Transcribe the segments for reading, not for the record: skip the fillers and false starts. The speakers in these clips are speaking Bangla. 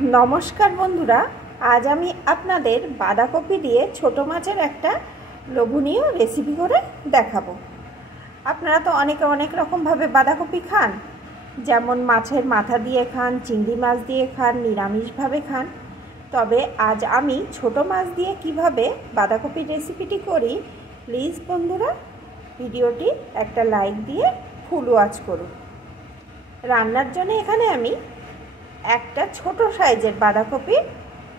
नमस्कार बंधुरा आज आमी आपनादेर बाँधाकपि दिए छोटो माछेर एकटा लोभनीय रेसिपि करे देखाबो। आपनारा तो अनेके अनेक रकम भावे बाँधाकपि खान, जेमन माछेर माथा दिए खान, चिंगड़ी माछ दिए खान, निरामिष भावे खान। तबे आज आमी छोटो माछ दिए किभाबे बाँधाकपि रेसिपिटी करी प्लिज बंधुरा भिडियोटी एकटा लाइक दिए फुल वाच करुन। रान्नार जन्य एखाने आमी একটা ছোট সাইজের বাঁধাকপি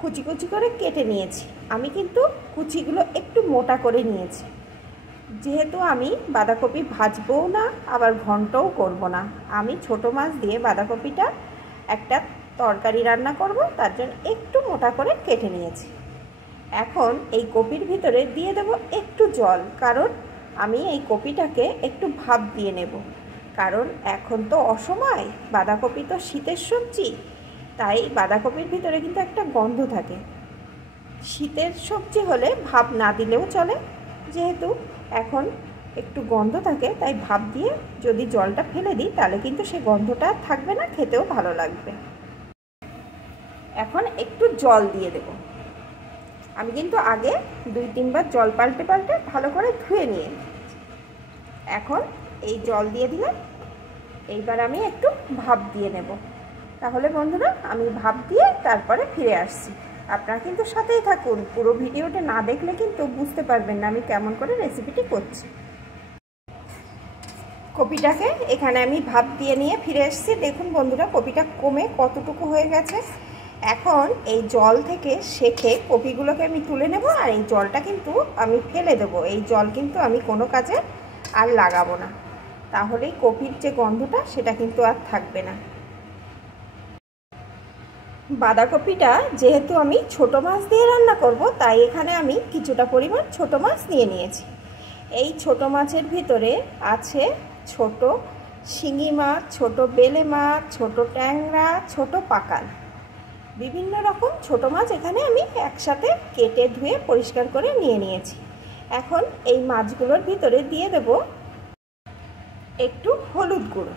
কুচি কুচি করে কেটে নিয়েছি। আমি কিন্তু কুচিগুলো একটু মোটা করে নিয়েছি, যেহেতু আমি বাঁধাকপি ভাজবও না আবার ঘন্টও করব না। আমি ছোট মাছ দিয়ে বাঁধাকপিটা একটা তরকারি রান্না করব, তার জন্য একটু মোটা করে কেটে নিয়েছি। এখন এই কপির ভিতরে দিয়ে দেব একটু জল, কারণ আমি এই কপিটাকে একটু ভাপ দিয়ে নেব। কারণ এখন তো অসময়, বাঁধাকপি তো শীতের সবজি, তাই বাঁধাকপির ভিতরে কিন্তু একটা গন্ধ থাকে। শীতের সবজি হলে ভাপ না দিলেও চলে, যেহেতু এখন একটু গন্ধ থাকে তাই ভাপ দিয়ে যদি জলটা ফেলে দিই তাহলে কিন্তু সেই গন্ধটা থাকবে না, খেতেও ভালো লাগবে। এখন একটু জল দিয়ে দেব। আমি কিন্তু আগে 2-3 বার জল পাল্টে পাল্টে ভালো করে ধুয়ে নিয়ে এখন এই জল দিয়ে দিলাম। এইবার আমি একটু ভাপ দিয়ে নেব। তাহলে বন্ধুরা আমি ভাপ দিয়ে তারপরে ফিরে আসছি। আপনারা কিন্তু সাথেই থাকুন, পুরো ভিডিওটা না দেখলে কিন্তু বুঝতে পারবেন না আমি কেমন করে রেসিপিটি করছি। কপিটাকে এখানে আমি ভাপ দিয়ে নিয়ে ফিরে এসেছি। দেখুন বন্ধুরা কপিটা কমে কতটুকু হয়ে গেছে। এখন এই জল থেকে সেঁকে কপিগুলোকে আমি তুলে নেব, আর এই জলটা কিন্তু আমি ফেলে দেব। এই জল কিন্তু আমি কোনো কাজে আর লাগাবো না, তাহলেই কপির যে গন্ধটা সেটা কিন্তু আর থাকবে না। বাঁধাকপিটা যেহেতু আমি ছোট মাছ দিয়ে রান্না করব, তাই এখানে আমি কিছুটা পরিমাণ ছোট মাছ নিয়ে নিয়েছি। এই ছোট মাছের ভিতরে আছে ছোট শিঙি মাছ, ছোট বেলে মাছ, ছোট ট্যাংরা, ছোট পাকাল, বিভিন্ন রকম ছোট মাছ এখানে আমি একসাথে কেটে ধুয়ে পরিষ্কার করে নিয়ে নিয়েছি। এখন এই মাছগুলোর ভিতরে দিয়ে দেব একটু হলুদ গুঁড়ো,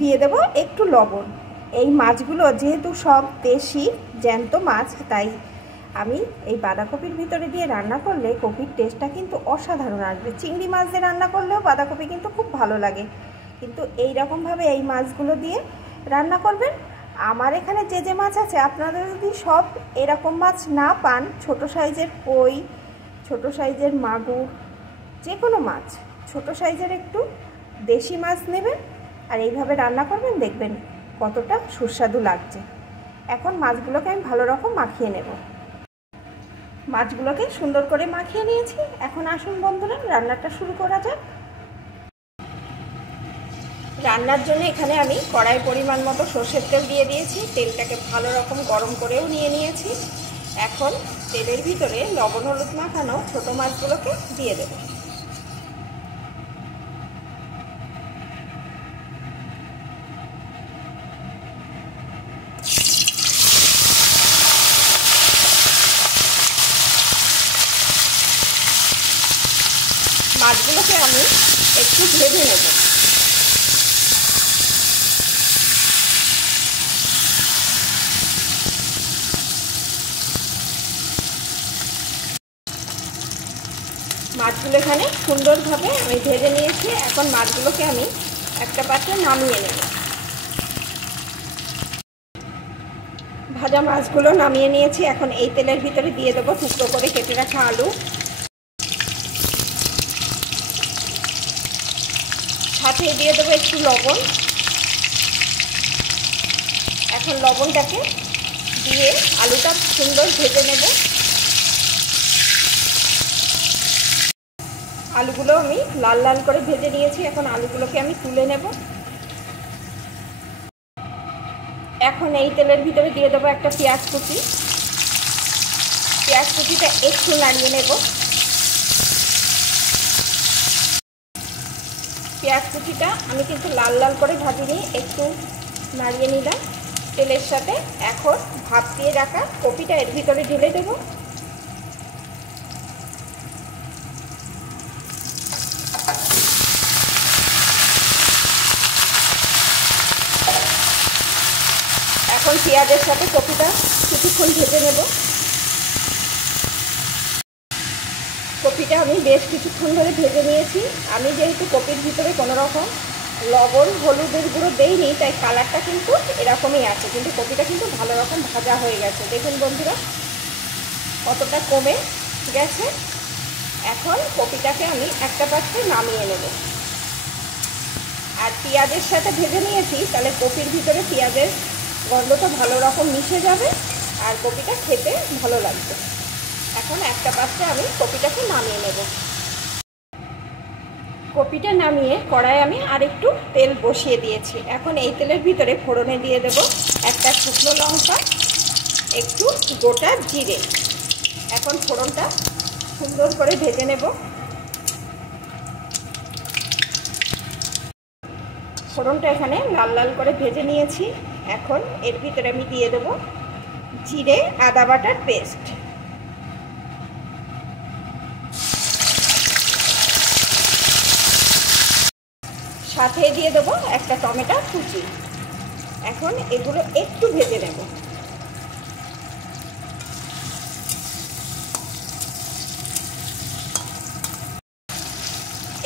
দিয়ে দেব একটু লবণ। এই মাছগুলো যেহেতু সব দেশি জ্যান্ত মাছ, তাই আমি এই বাঁধাকপির ভিতরে দিয়ে রান্না করলে কপির টেস্টটা কিন্তু অসাধারণ আসবে। চিংড়ি মাছ দিয়ে রান্না করলেও বাঁধাকপি কিন্তু খুব ভালো লাগে, কিন্তু এই রকমভাবে এই মাছগুলো দিয়ে রান্না করবেন। আমার এখানে যে মাছ আছে, আপনারা যদি সব এরকম মাছ না পান, ছোট সাইজের কই, ছোট সাইজের মাগুর, যে কোনো মাছ ছোট সাইজের একটু দেশি মাছ নেবেন আর এইভাবে রান্না করবেন, দেখবেন কতটা সুস্বাদু লাগছে। এখন মাছগুলোকে আমি ভালো রকম মাখিয়ে নেব। মাছগুলোকে সুন্দর করে মাখিয়ে নিয়েছি। এখন আসুন বন্ধুরা রান্নাটা শুরু করা যাক। রান্নার জন্য এখানে আমি কড়াই পরিমাণ মতো সরষের তেল দিয়ে দিয়েছি। তেলটাকে ভালো রকম গরম করেও নিয়ে নিয়েছি। এখন তেলের ভিতরে লবণ হলুদ মাখানো ছোট মাছগুলোকে দিয়ে দেব। মাছগুলোকে আমি একটু ভেজে নেব। মাছগুলো এখানে সুন্দরভাবে আমি ভেজে নিয়েছি। এখন মাছগুলোকে আমি একটা পাত্রে নামিয়ে নেব। ভাজা মাছগুলো নামিয়ে নিয়েছি। এখন এই তেলের ভিতরে দিয়ে দেবো টুকরো করে কেটে রাখা আলু, সাথে দিয়ে দেবো একটু লবণ। এখন লবণটাকে দিয়ে আলুটা সুন্দর ভেজে নেব। আলুগুলো আমি লাল লাল করে ভেজে নিয়েছি। এখন আলুগুলোকে আমি তুলে নেব। এখন এই তেলের ভিতরে দিয়ে দেবো একটা পেঁয়াজ কুচি। পেঁয়াজ কুচিটা একটু নাড়িয়ে নেব। পেঁয়াজ কুচিটা আমি কিন্তু লাল লাল করে ভাজিনি, একটু নাড়িয়ে নিলাম তেলের সাথে। এখন ভাপ দিয়ে রাখা কপিটা এর ভিতরে ঢেলে দেবো। এখন পেঁয়াজের সাথে কপিটা কিছুক্ষণ ভেজে নেব। কপিটা আমি বেশ কিছুক্ষণ ধরে ভেজে নিয়েছি। আমি যেহেতু কপির ভিতরে কোনো রকম লবণ হলুদের গুঁড়ো দেইনি, তাই কালারটা কিন্তু এরকমই আছে, কিন্তু কপিটা কিন্তু ভালো রকম ভাজা হয়ে গেছে। দেখুন বন্ধুরা কতটা কমে গেছে। এখন কপিটাকে আমি একটা পাত্রে নামিয়ে নেব। আর পেঁয়াজের সাথে ভেজে নিয়েছি, তাহলে কপির ভিতরে পেঁয়াজের গন্ধটা ভালো রকম মিশে যাবে আর কপিটা খেতে ভালো লাগবে। এখন একটা পাত্রে আমি কপিটাকে নামিয়ে নেব। কপিটা নামিয়ে কড়াইয়ে আমি আরেকটু তেল বসিয়ে দিয়েছি। এখন এই তেলের ভিতরে ফোড়নে দিয়ে দেব একটা শুকনো লঙ্কা, একটু গোটা জিরে। এখন ফোড়নটা সুন্দর করে ভেজে নেব। ফোড়নটা এখানে লাল লাল করে ভেজে নিয়েছি। এখন এর ভিতরে আমি দিয়ে দেব জিরে আদা বাটার পেস্ট, সাথে দিয়ে দেবো একটা টমেটো কুচি। এখন এগুলো একটু ভেজে নেব।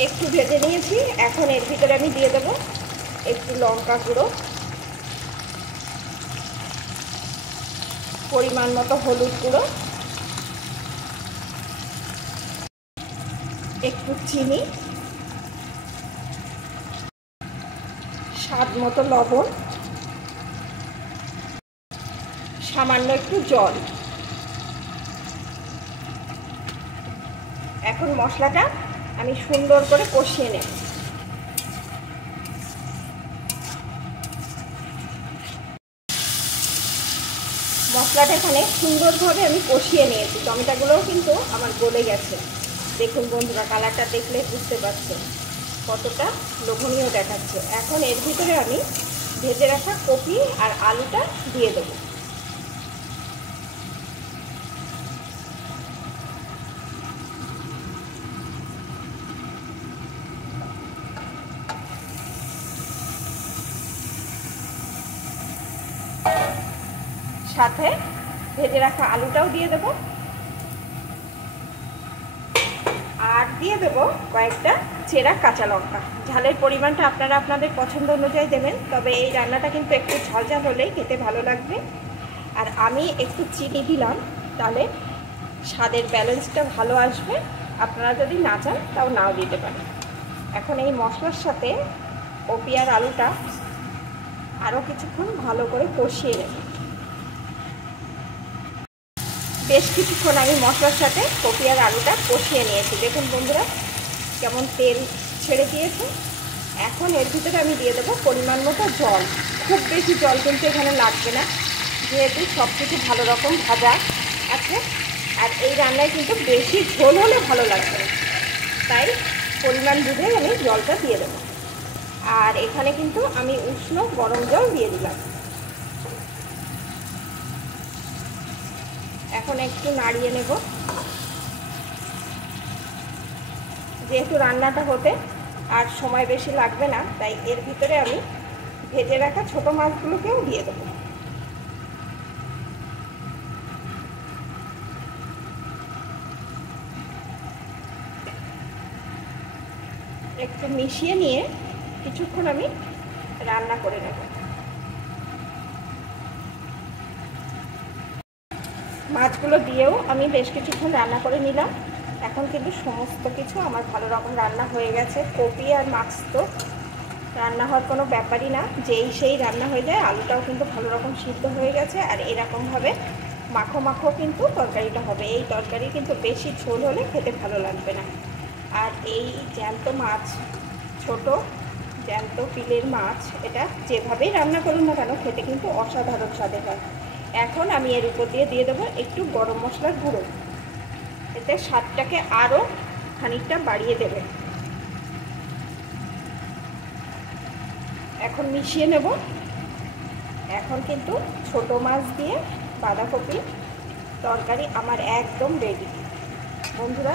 একটু ভেজে নিয়েছি। এখন এর ভিতরে আমি দিয়ে দেবো একটু লঙ্কা গুঁড়ো, পরিমাণ মতো হলুদ গুঁড়ো, একটু চিনি, স্বাদ মতো লবণ, সামান্য একটু জল। এখন মশলাটা আমি সুন্দর করে কষিয়ে নেব। মশলাটা এখানে সুন্দরভাবে আমি কষিয়ে নিয়েছি। টমেটোগুলোও কিন্তু আমার গলে গেছে। দেখুন বন্ধুরা কালারটা দেখলে বুঝতে পারছেন কতটা লোভনীয় দেখাচ্ছে। এখন এর ভিতরে আমি ভেজে রাখা কপি আর আলুটা দিয়ে দেবো। সাথে ভেজে রাখা আলুটাও দিয়ে দেব আর দিয়ে দেব কয়েকটা চেরা কাঁচা লঙ্কা। ঝালের পরিমাণটা আপনারা আপনাদের পছন্দ অনুযায়ী দেবেন, তবে এই রান্নাটা কিন্তু একটু ঝাল হলেই খেতে ভালো লাগবে। আর আমি একটু চিনি দিলাম, তাহলে স্বাদের ব্যালেন্সটা ভালো আসবে। আপনারা যদি না চান তাও নাও দিতে পারেন। এখন এই মশলার সাথে কপি আর আলুটা আরও কিছুক্ষণ ভালো করে কষিয়ে নেব। বেশ কিছুক্ষণ আমি মশলার সাথে কপি আর আলুটা কষিয়ে নিয়েছি। দেখুন বন্ধুরা কেমন তেল ছেড়ে দিয়েছে। এখন এর ভিতরে আমি দিয়ে দেবো পরিমাণ মতো জল। খুব বেশি জল কিন্তু এখানে লাগবে না, যেহেতু সব কিছু ভালো রকম ভাজা আছে। আর এই রান্নায় কিন্তু বেশি ঝোল হলে ভালো লাগবে না, তাই পরিমাণ বুঝেই আমি জলটা দিয়ে দেবো। আর এখানে কিন্তু আমি উষ্ণ গরম জল দিয়ে দিলাম। এখন একটু নাড়িয়ে নেব। যেহেতু রান্নাটা হতে আর সময় বেশি লাগবে না, তাই এর ভিতরে আমি ভেজে রাখা ছোট মাছগুলোকেও দিয়ে দেবো। একটু মিশিয়ে নিয়ে কিছুক্ষণ আমি রান্না করে নেব। মাছগুলো দিয়েও আমি বেশ কিছুক্ষণ রান্না করে নিলাম। এখন কিন্তু সমস্ত কিছু আমার ভালো রকম রান্না হয়ে গেছে। কপি আর মাছ তো রান্না হওয়ার কোনো ব্যাপারই না, যেই সেই রান্না হয়ে যায়। আলুটাও কিন্তু ভালো রকম সিদ্ধ হয়ে গেছে। আর এরকমভাবে মাখো মাখো কিন্তু তরকারিটা হবে। এই তরকারি কিন্তু বেশি ঝোল হলে খেতে ভালো লাগবে না। আর এই জ্যান্ত মাছ, ছোট জ্যান্ত পিলের মাছ, এটা যেভাবেই রান্না করুন না কেন খেতে কিন্তু অসাধারণ স্বাদের হয়। এখন আমি এর উপর দিয়ে দেবো একটু গরম মশলার গুঁড়ো। এতে স্বাদটাকে আরও খানিকটা বাড়িয়ে দেবে। এখন মিশিয়ে নেব। এখন কিন্তু ছোট মাছ দিয়ে বাঁধাকপি তরকারি আমার একদম রেডি। বন্ধুরা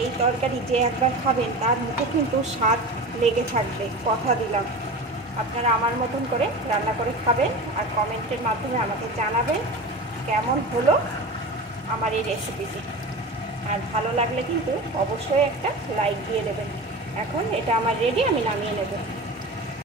এই তরকারি যে একবার খাবেন তার মুখে কিন্তু স্বাদ লেগে থাকবে, কথা দিলাম। আপনারা আমার মতন করে রান্না করে খাবেন আর কমেন্টের মাধ্যমে আমাকে জানাবেন কেমন হলো আমার এই রেসিপিটি। আর ভালো লাগলে কিন্তু অবশ্যই একটা লাইক দিয়ে দেবেন। এখন এটা আমার রেডি, আমি নামিয়ে নেব।